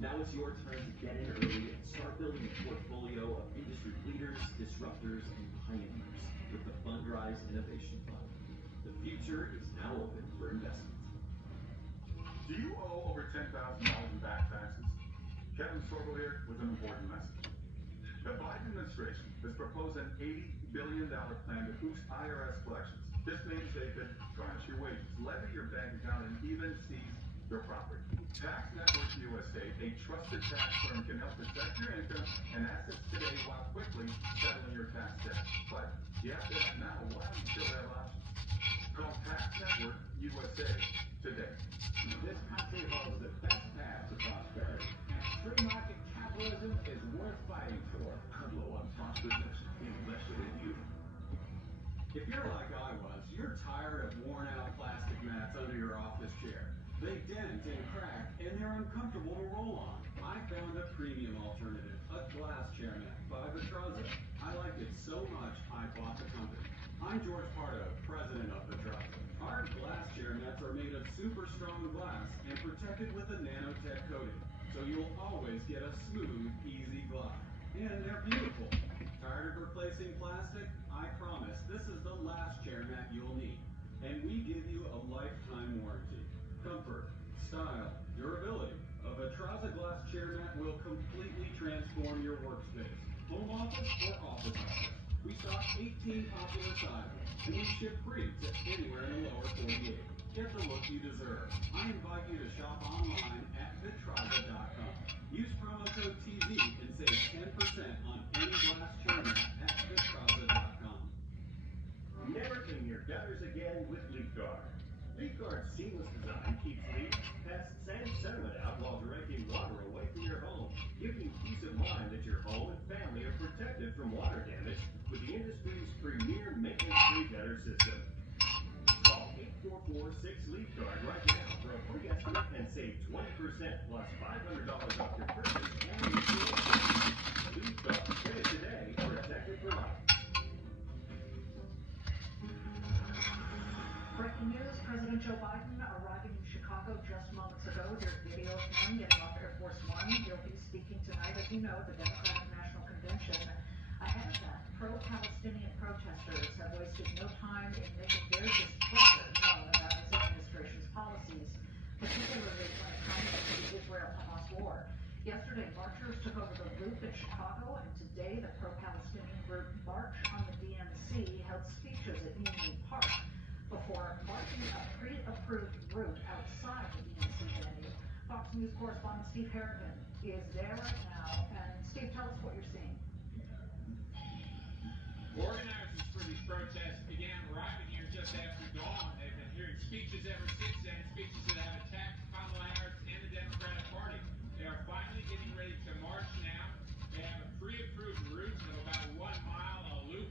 Now it's your turn to get in early and start building a portfolio of industry leaders, disruptors, and pioneers with the Fundrise Innovation Fund. The future is now open for investment. Do you owe over $10,000 in back taxes? Kevin Sorbo here with an important message. The Biden administration has proposed an $80 billion plan to boost IRS collections. This means they could garnish your wages, levy your bank account, and even seize your property. Tax Network USA, a trusted tax firm, can help protect your income and assets today while quickly settling your tax debt. But you have to act now while you still have options. Call Tax Network USA today. This country holds the best path to prosperity, and free market capitalism is worth fighting for. Kudlow on prosperous invested in you. If you're like I was, you're tired of worn-out plastic mats under your office chair. They dent and crack, and they're uncomfortable to roll on. I found a premium alternative, a glass chair mat by Vitraza. I liked it so much, I bought the company. I'm George Pardo, president of Vitraza. Our glass chair mats are made of super strong glass and protected with a nanotech coating, so you'll always get a smooth, easy glide. And they're beautiful. Tired of replacing plastic? I promise this is the last chair mat you'll need. And we give you a lifetime warranty. Comfort, style, durability. A Vitraza glass chair mat will completely transform your workspace, home office or office office. We stock 18 popular sizes, and we ship free to anywhere in the lower 48. Get the look you deserve. I invite you to shop online at Vitraza.com. Use promo code TV and save 10% on any glass chair mat at Vitraza.com. Never clean your gutters again with LeakGuard. LeakGuard's seamless design keeps leaks, pests, and sediment out while directing water away from your home, giving you peace of mind that your home and family are protected from water damage with the industry's premier maintenance-free gutter system. Call 844-6LeakGuard right now for a free estimate and save 20% plus $500 off your purchase and installation. LeakGuard. Get it today. Protect it for life. Breaking news, President Joe Biden arriving in Chicago just moments ago. There's video of him getting off Air Force One. He'll be speaking tonight, as you know, at the Democratic National Convention. Ahead of that, pro-Palestinian protesters have wasted no time in making their displeasure known about his administration's policies, particularly when it comes to the Israel-Hamas war. Yesterday, marchers took over the Loop in Chicago, and today the pro-Palestinian group March on the DNC held speeches at Union Park before marking a pre-approved route outside the DNC venue. Fox News correspondent Steve Harrigan is there right now. And Steve, tell us what you're seeing. Organizers for these protests began arriving here just after dawn. They've been hearing speeches ever since then, speeches that have attacked Kamala Harris and the Democratic Party. They are finally getting ready to march now. They have a pre-approved route of about 1 mile, a loop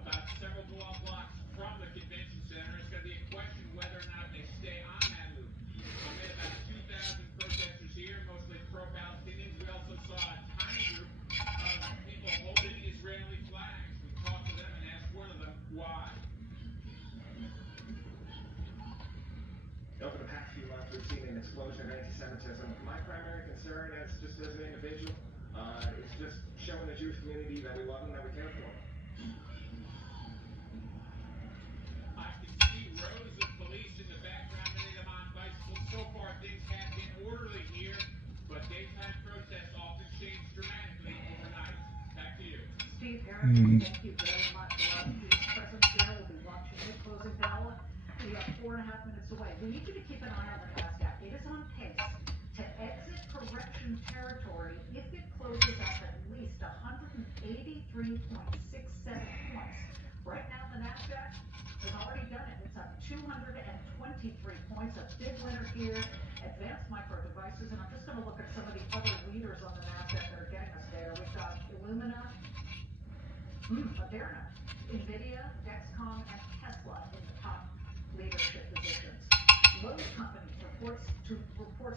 about several blocks from the convention center. It's going to be a question whether or not they stay on that loop. We had about 2,000 protesters here, mostly pro-Palestinians. We also saw a tiny group of people holding Israeli flags. We talked to them and asked one of them why. Over the past few months, we've seen an explosion of anti-Semitism. My primary concern, as an individual, is just showing the Jewish community that we love them, that we care for them. I can see rows of police in the background, many of them on bicycles. So far, things have been orderly here, but daytime protests often change dramatically overnight. Back to you. Steve Harrigan, thank you very much. Peace presence there. We'll be watching the closing bell. We are 4.5 minutes away. We need you to keep an eye on the NASDAQ. It is on pace to exit correction territory if it closes up at least 183.67 points. Right now, the NASDAQ has already done it. It's up 223 points. A big winner here. Advanced Micro Devices, and I'm just going to look at some of the other leaders on the NASDAQ that are getting us there. We've got Illumina, Moderna, NVIDIA, Dexcom, and Tesla in the top leadership positions. Lowe's Company reports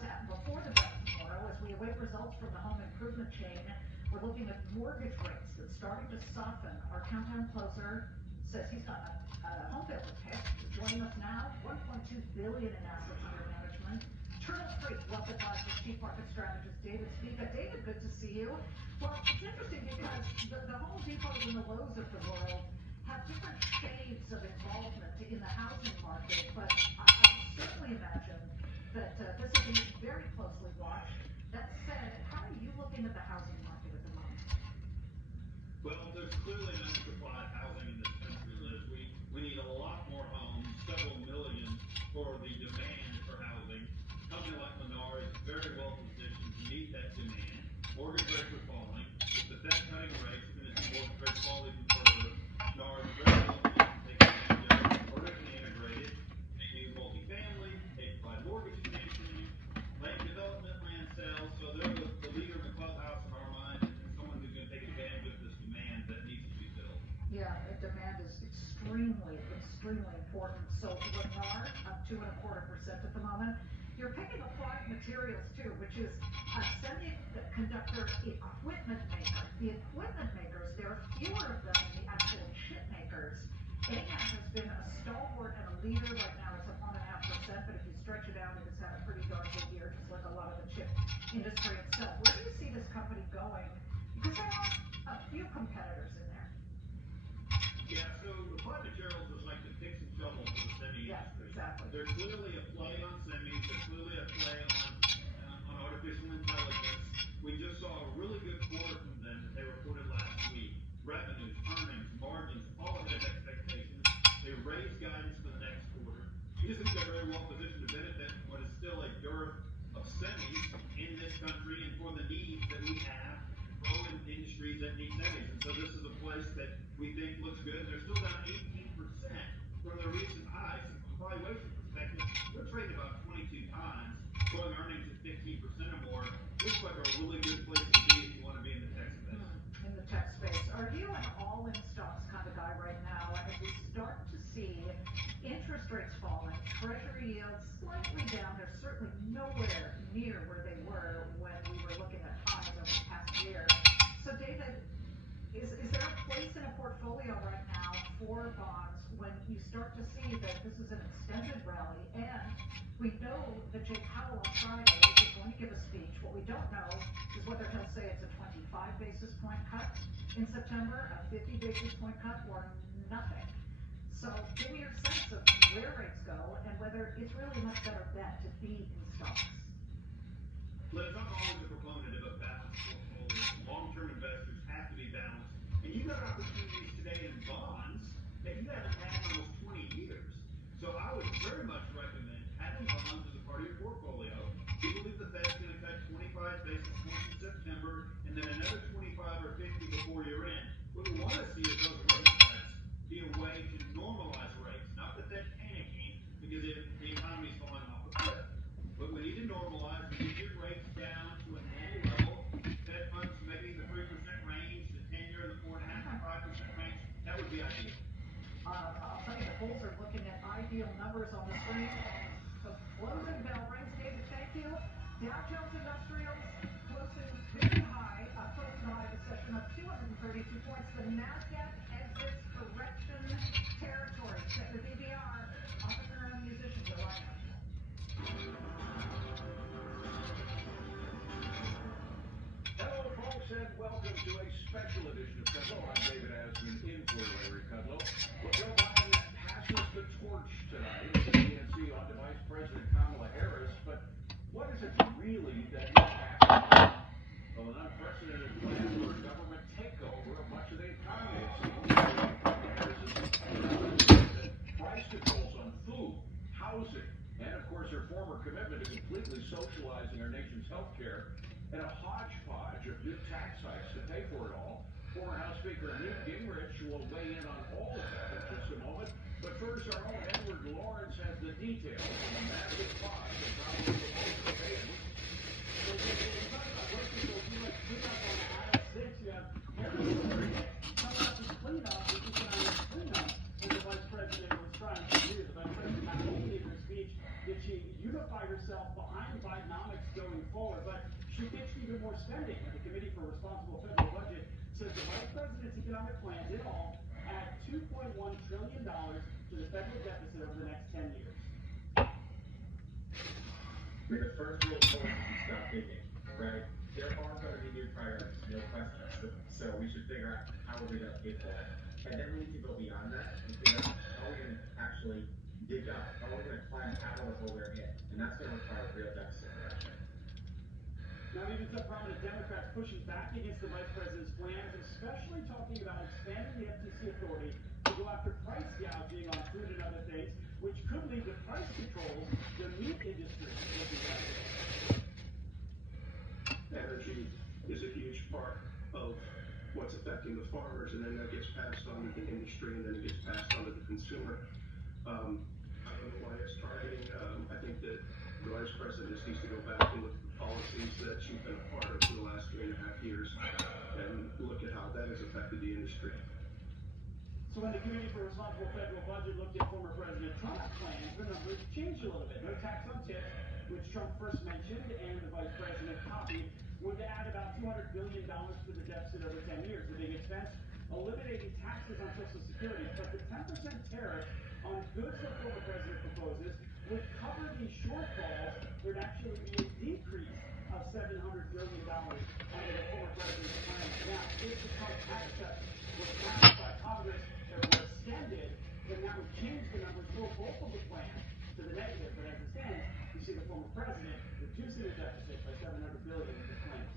out before the break tomorrow as we await results from the home improvement chain. We're looking at mortgage rates that's starting to soften. Our countdown closer says he's got a home builder pick. Joining us now, $1.2 billion in assets under management. Turtle Creek Wealth Advisors Chief Market Strategist David good to see you. Well, it's interesting because the Home Depots and the Lowe's of the world have different shades of involvement in the housing market, but I would certainly imagine that this will be very closely watched. That said, how are you looking at the housing market at the moment? Well, there's clearly an undersupply of housing in this country, Liz. We need a lot more homes, several million, for the demand for housing. A company like Lennar is very well positioned to meet that demand. Mortgage rates are falling. With the Fed cutting rates, we're going to see mortgage rates fall even further. Lennar is very well positioned to take advantage of it. Vertically integrated. They do multifamily. They provide mortgage financing, land development, land sales. So they're the leader in the clubhouse in our mind, and someone who's going to take advantage of this demand that needs to be filled. Yeah, the demand is extremely important. So Lennar up 2.25% at the moment. You're picking Applied Materials too, which is a semiconductor equipment maker. The equipment makers, there are fewer of them than the actual chip makers. AMAT has been a stalwart and a leader. Right now it's at 1.5%, but if you stretch it out, it has had a pretty darn good year, just like a lot of the chip industry itself. Where do you see this company going? Because there are a few competitors in there. Yeah, so Applied Materials is like the picks and shovels of the semi industry. Yeah, exactly. There's clearly a play on semis. There's clearly a play on artificial intelligence. We just saw a really good quarter from them that they reported last week. Revenues, earnings, margins, all ahead of expectations. They raised guidance for the next quarter. We just think they're very well positioned to benefit from what is still a dearth of semis in this country and for the needs that we have, growing industries that need semis. And so this is a place that we think looks good. They're still down 18% from their recent highs. From a valuation perspective, we're trading about 22 times, growing earnings at 15% or more. Looks like a really good place to be if you want to be in the tech space. In the tech space. Are you an all-in stocks kind of guy right now? As we start to see interest rates falling, treasury yields slightly down, they're certainly nowhere near where they were when we were looking at highs over the past year. So David, is there a place in a portfolio right now for bonds when you start to see that this is an extended rally? And we know that Jay Powell on Friday is going to give a speech. What we don't know is whether he'll say it's a 25 basis point cut in September, a 50 basis point cut, or nothing. So give me your sense of where rates go and whether it's really a much better bet to be in stocks. Liz, I'm always a proponent of a balanced portfolio. Long-term investors have to be balanced. And you've got opportunities today in bonds that you haven't had in almost 20 years. So I would very much recommend having bonds as a part of your portfolio. We believe the Fed's going to cut 25 basis points in September and then another 25 or 50 before year end. What we want to see is those rate cuts be a way to normalize rates, not the Fed panicking because the economy's falling off a cliff. But we need to normalize. We need to get rates down to a normal level. Fed funds maybe the 3% range, the 10-year in the 4.5% to 5% range. That would be ideal. I'll tell you, the polls are looking at ideal numbers on the screen. The closing bell rings. David, thank you. Dow Jones Industrials closing very high, closing high the session of 232 points. The NASDAQ exits correction territory. Check the DVR. Officer and musician, go right now. Hello, folks, and welcome to a special edition of Kudlow. I'm David Asman, in for Larry Kudlow. Well, Joe Biden passes the torch tonight at the DNC on to Vice President Kamala Harris, but what is it really that he's passing? Well, an unprecedented plan for a government takeover of much of the economy, it seems. Price controls on food, housing, and, of course, her former commitment to completely socializing our nation's health care, and a hodgepodge of new tax hikes to pay for it all. Former House Speaker Newt Gingrich will weigh in on all of that in just a moment. But first, our own Edward Lawrence has the details on the massive cost of probably the most to pay. So we talk about working, so if you like clean up on aisle 6, you have Harris talking about this cleanup, which is on this cleanup, as the Vice President was trying to do. The Vice President not only in her speech did she unify herself behind Bidenomics going forward, but she pitched even more spending. The Committee for Responsible Federal Budget says the Vice President's economic plans in all add $2.1 trillion to the federal deficit over the next 10 years. The first rule of course is to stop digging, right? There are going to be new rest of them. So we should figure out how are we going to pay for it. And then we need to go beyond that and figure out how we're going to actually dig up, how we're going to climb out of the hole we're in. And that's going to require a real deficit correction. Now, even some prominent Democrats pushing back against the vice president's plans, especially talking about expanding the FTC authority to go after price gouging on food and other things, which could lead to price controls the meat industry looking at. Energy is a huge part of what's affecting the farmers, and then that gets passed on to the industry, and then it gets passed on to the consumer. I don't know why it's targeting. I think that the vice president just needs to go back and look at the policies that she's been a part of for the last 3.5 years and look at how that has affected the industry. So when the Committee for Responsible Federal Budget looked at former President Trump's plans, the numbers changed a little bit. No tax on tips, which Trump first mentioned and the vice president copied, would add about $200 billion to the deficit over 10 years. The big expense, eliminating taxes on Social Security, but the 10% tariff on goods the former president proposes would cover these shortfalls. There'd actually be a decrease of $700 billion under the former president's plan. Now, if the Trump tax cuts were passed by Congress or were extended, then that would change the numbers for both of the plans to the negative. But as it stands, you see the former president reducing the deficit by $700 billion in his plans.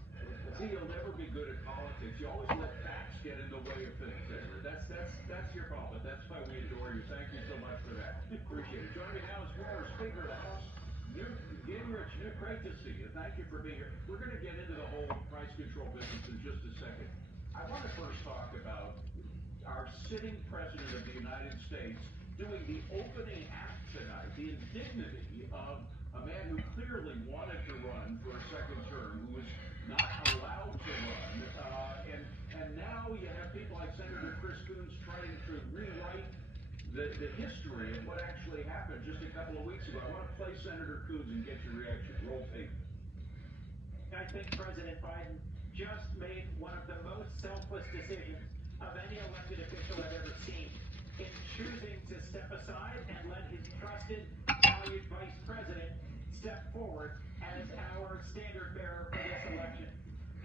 See, you'll never be good at politics. You always let facts get in the way of things, Edward. That's your problem. That's why we adore you. Thank you so much for that. Appreciate it. Joining me now is former Speaker of the House, Gingrich. Great to see you. Thank you for being here. We're going to get into the whole price control business in just a second. I want to first talk about our sitting president of the United States doing the opening act tonight, the indignity of a man who clearly wanted to run for a second term, who was not allowed to run, and now you have people like Senator Chris Coons trying to rewrite the history of what actually happened just a couple of weeks ago. I want to play Senator Coons and get your reaction. Roll tape. I think President Biden just made one of the most selfless decisions of any elected official I've ever seen in choosing to step aside and let his trusted, valued vice president step forward as our standard bearer for this election.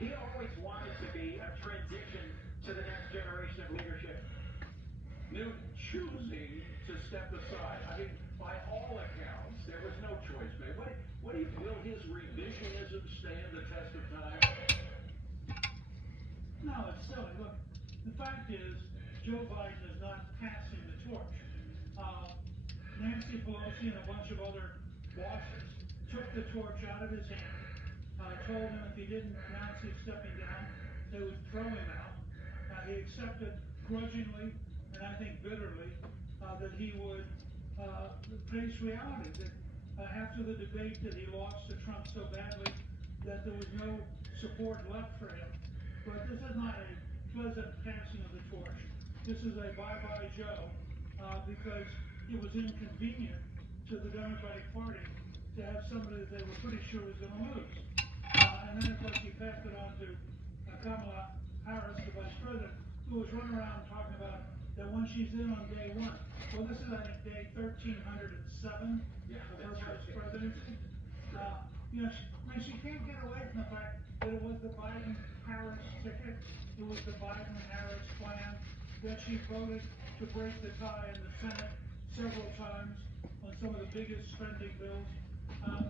He always wanted to be a transition to the next generation of leadership. Newt choosing to step aside. I mean, by all accounts, there was no choice made. What do you will his revisionism stand the test of time? No, it's silly. Look, the fact is, Joe Biden is not passing the torch. Nancy Pelosi and a bunch of other bosses took the torch out of his hand, told him if he didn't announce he's stepping down, they would throw him out. He accepted grudgingly, and I think bitterly, that he would face reality, that after the debate that he lost to Trump so badly that there was no support left for him. But this is not a pleasant passing of the torch. This is a bye-bye Joe, because it was inconvenient to the Democratic Party to have somebody that they were pretty sure was going to lose. And then, of course, he passed it on to Kamala Harris, the vice president, who was running around talking about that when she's in on day one. Well, this is, I think, day 1307 of her vice presidency. She can't get away from the fact that it was the Biden-Harris ticket, it was the Biden-Harris plan, that she voted to break the tie in the Senate several times on some of the biggest spending bills.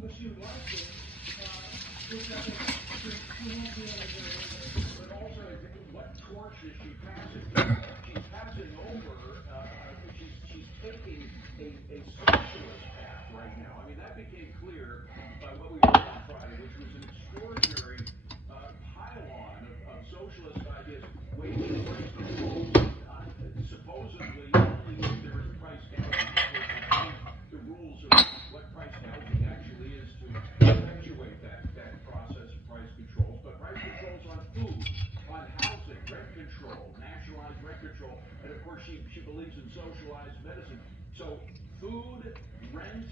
But she would like to, which I think she won't be able to do. But also, what torch is she passing? She's passing over, she's taking a socialist path right now. I mean, that became clear by what we heard on Friday, which was an extraordinary pile-on of socialist ideas, waging price controls, supposedly only if there is price gouging. The rules of what price gouging actually is to effectuate that process of price controls. But price controls on food, on housing, rent control, nationalized rent control, and of course she believes in socialized medicine. So food, rent,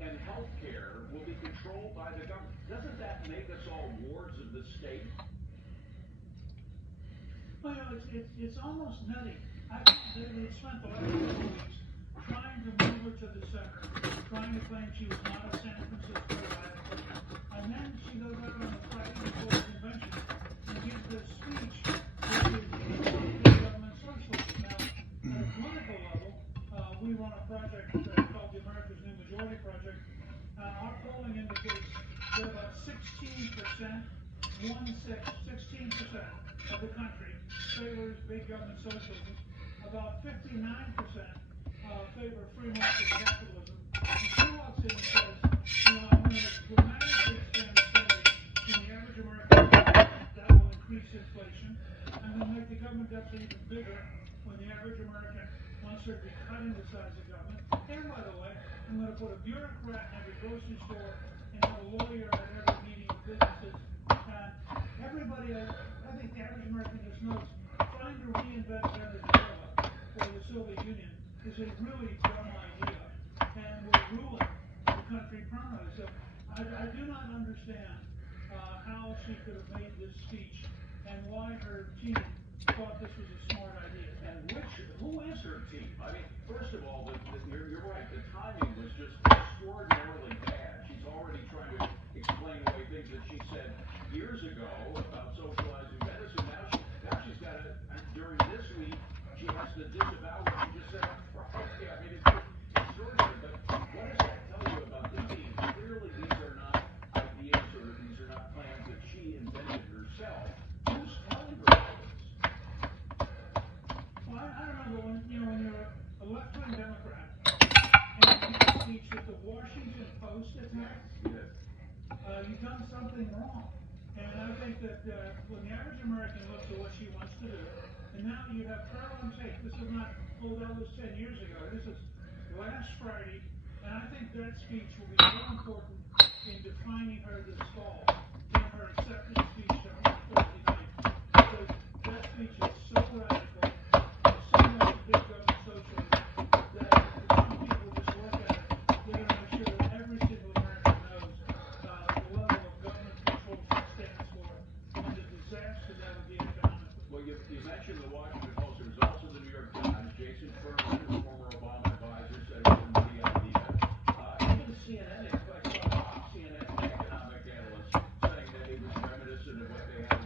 and health care will be controlled by the government. Doesn't that make us all wards of the state? Well, it's almost nutty. I think they've spent the last couple of weeks trying to move her to the center, trying to claim she was not a San Francisco radical. And then she goes out on the Friday before the convention and gives this speech 16% of the country favors big government socialism. About 59% favor free market capitalism. And she walks in and says, I'm going to dramatically expand spending in the average American. That will increase inflation. I'm going to make the government deficit even bigger when the average American wants her to be cutting the size of government. And by the way, I'm going to put a bureaucrat in every grocery store and have a lawyer at every meeting of businesses. And everybody, I think the average American just knows, trying to reinvent Venezuela or the Soviet Union is a really dumb idea and will ruin the country permanently. So I do not understand how she could have made this speech and why her team thought this was a smart idea. And who is her team? I mean, first of all, you're right. The timing was just extraordinarily bad. She's already trying to explain away things that she said years ago about socializing medicine. Now she's got to, during this week, she has to disavow what she just said on Friday. I mean, it's extraordinary. But what does that tell you about the team? Clearly, these are not ideas or these are not plans that she invented herself. Who's telling her all this? Well, I don't know, but when you're a left-wing Democrat and you give a speech that the Washington Post attacks, you've done something wrong. And I think that when the average American looks at what she wants to do, and now you have her on tape. This is not, that was 10 years ago. This is last Friday, and I think that speech will be very important in defining her this fall in her acceptance speech to Thursday night. Because that speech is so radical, so much big government socialism, that if some people just look at it, they're going to make sure that every single American knows the level of government control she stands for and the disaster that would be economically. Well, you mentioned the Washington Post. There's also the New York Times. Jason Furman, the former Obama advisor, said it wasn't the idea. Even CNN, in fact, top CNN economic analysts saying that it was reminiscent of what they had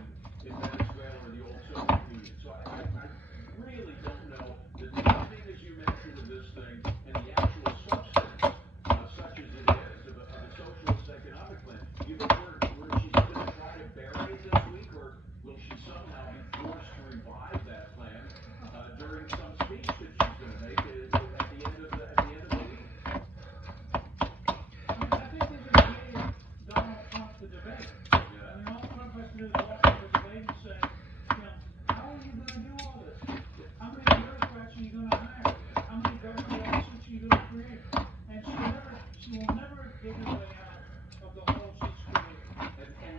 in Venezuela or the old Soviet Union. So I really don't know the timing, as you mentioned, of this thing and the actual substance, such as it is, of a socialist economic plan. Do you think she's going to try to bury it this week, or will she somehow be forced to revive that plan during some speech that she's going to make at the end of the week? I think they're going to give Donald Trump the debate. I mean, all Trump has to do is walk into the debate and say, how are you going to do all this? How many bureaucrats are you going to hire? How many government officers are you going to create? And she will never get her way out of the hole she's created. And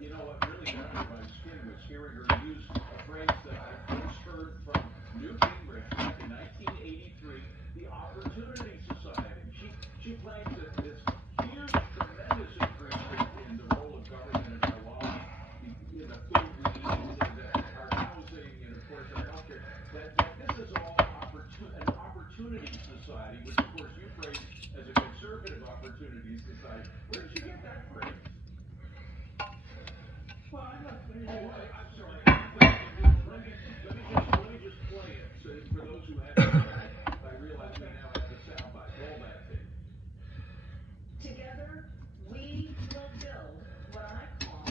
you know what really got me by skin was hearing her use a phrase that I first heard from Newt Gingrich back in 1983, the Opportunity Society. She claims that this huge, tremendous increase in the role of government in our lives, in the food we eat, our housing, and of course our healthcare, that this is all an opportunity society, which of course you phrase as a conservative opportunity society. Where did you get that phrase? Well, I'm sorry. Let me just play it. So for those who haven't heard, I realize we now have the soundbite. Roll that tape. Together, we will build what I call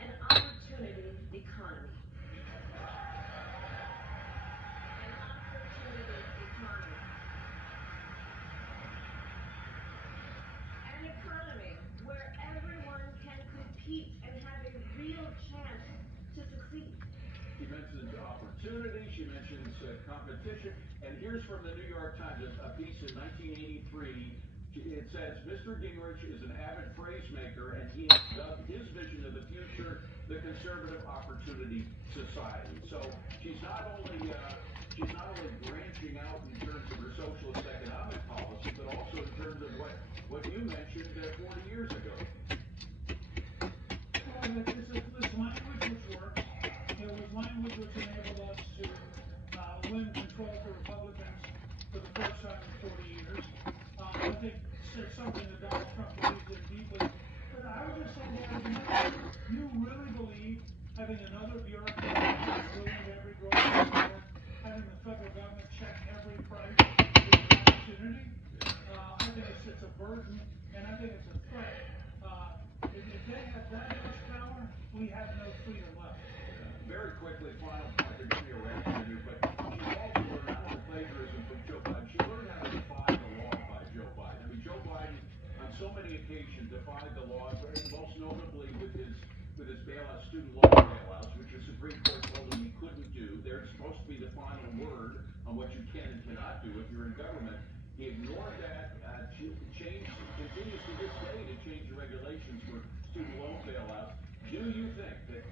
an opportunity economy. An opportunity economy. An economy where everyone can compete and have a real chance to succeed. She mentions opportunity, she mentions competition, and here's from the New York Times, a piece in 1983. It says, Mr. Gingrich is an avid phrase maker, and he has dubbed his vision of the future the Conservative Opportunity Society. So she's not only branching out in terms of her socialist economic policy, but also in terms of what you mentioned 40 years ago. Well, it's language which works. It was language which enabled us to win control for Republicans for the first time in 40 years. I think it's something that Donald Trump believes in deeply. But I would just say that you really believe having another bureaucrat ruin every grocery store, having the federal government check every price is an opportunity? I think it's a burden, and I think it's a threat. If they have that much power, we have no freedom left. Very quickly, final point, to give you a reaction here, but she also learned not only plagiarism from Joe Biden, she learned how to defy the law by Joe Biden. I mean, Joe Biden, on so many occasions, defied the law, most notably with his bailout, student loan bailouts, which the Supreme Court told him he couldn't do. They're supposed to be the final word on what you can and cannot do if you're in government. He ignored that, continues to this day to change the regulations for student loan bailouts. Do you think that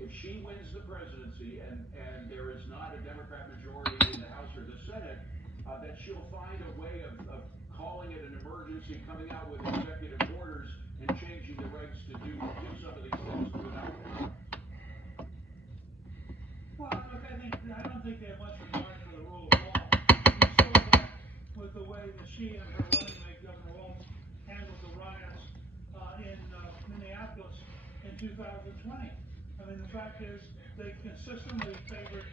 if she wins the presidency and there is not a Democrat majority in the House or the Senate, that she'll find a way of calling it an emergency, coming out with executive orders, and changing the regs to do some of these things without her? Well, look, I don't think they have much regard for the rule of law. You saw that with the way that she and her running mate, Governor Walz, handled the riots in Minneapolis in 2020. I mean, the fact is, they consistently favored